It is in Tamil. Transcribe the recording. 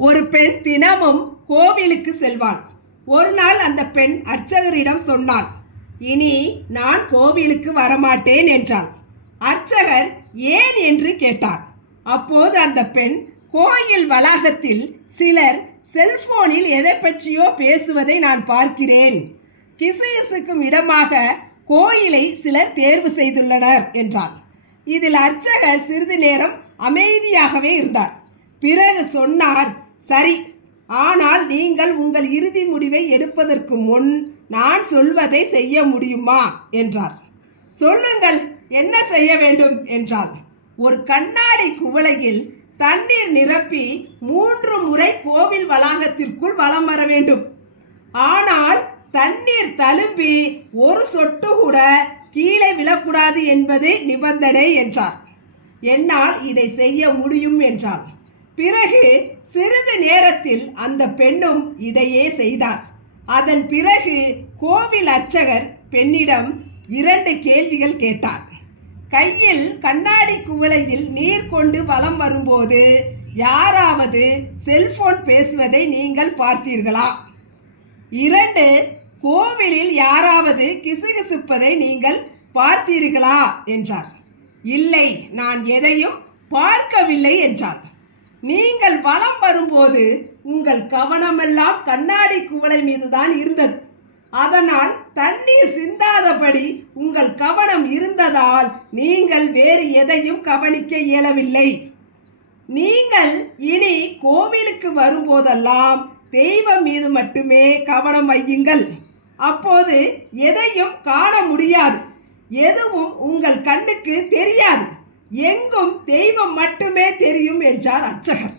ஒரு பெண் தினமும் கோவிலுக்கு செல்வாள். ஒரு நாள் அந்த பெண் அர்ச்சகரிடம் சொன்னாள், இனி நான் கோவிலுக்கு வரமாட்டேன் என்றாள். அர்ச்சகர் ஏன் என்று கேட்டார். அப்போது அந்த பெண், கோயில் வளாகத்தில் சிலர் செல்போனில் எதை பற்றியோ பேசுவதை நான் பார்க்கிறேன். கிசுகிசுக்கும் இடமாக கோயிலை சிலர் தேர்வு செய்துள்ளனர் என்றார். இதில் அர்ச்சகர் சிறிது நேரம் அமைதியாகவே இருந்தார். பிறகு சொன்னார், சரி, ஆனால் நீங்கள் உங்கள் இறுதி முடிவை எடுப்பதற்கு முன் நான் சொல்வதை செய்ய முடியுமா என்றார். சொல்லுங்கள், என்ன செய்ய வேண்டும் என்றாள். ஒரு கண்ணாடி குவளையில் தண்ணீர் நிரப்பி 3 முறை கோவில் வளாகத்திற்குள் வலம் வர வேண்டும். ஆனால் தண்ணீர் தழும்பி ஒரு சொட்டு கூட கீழே விழக்கூடாது என்பது நிபந்தனை என்றார். என்னால் இதை செய்ய முடியும் என்றாள். பிறகு சிறிது நேரத்தில் அந்த பெண்ணும் இதையே செய்தார். அதன் பிறகு கோவில் அர்ச்சகர் பெண்ணிடம் 2 கேள்விகள் கேட்டார். கையில் கண்ணாடி குவளையில் நீர் கொண்டு வலம் வரும்போது யாராவது செல்போன் பேசுவதை நீங்கள் பார்த்தீர்களா? 2, கோவிலில் யாராவது கிசுகிசுப்பதை நீங்கள் பார்த்தீர்களா என்றார். இல்லை, நான் எதையும் பார்க்கவில்லை என்றார். நீங்கள் வலம் வரும்போது உங்கள் கவனமெல்லாம் கண்ணாடி குவளை மீதுதான் இருந்தது. அதனால் தண்ணீர் சிந்தாதபடி உங்கள் கவனம் இருந்ததால் நீங்கள் வேறு எதையும் கவனிக்க இயலவில்லை. நீங்கள் இனி கோவிலுக்கு வரும்போதெல்லாம் தெய்வம் மீது மட்டுமே கவனம் வையுங்கள். அப்போது எதையும் காண முடியாது, எதுவும் உங்கள் கண்ணுக்கு தெரியாது, எங்கும் தெய்வம் மட்டுமே தெரியும் என்றார் அர்ச்சகர்.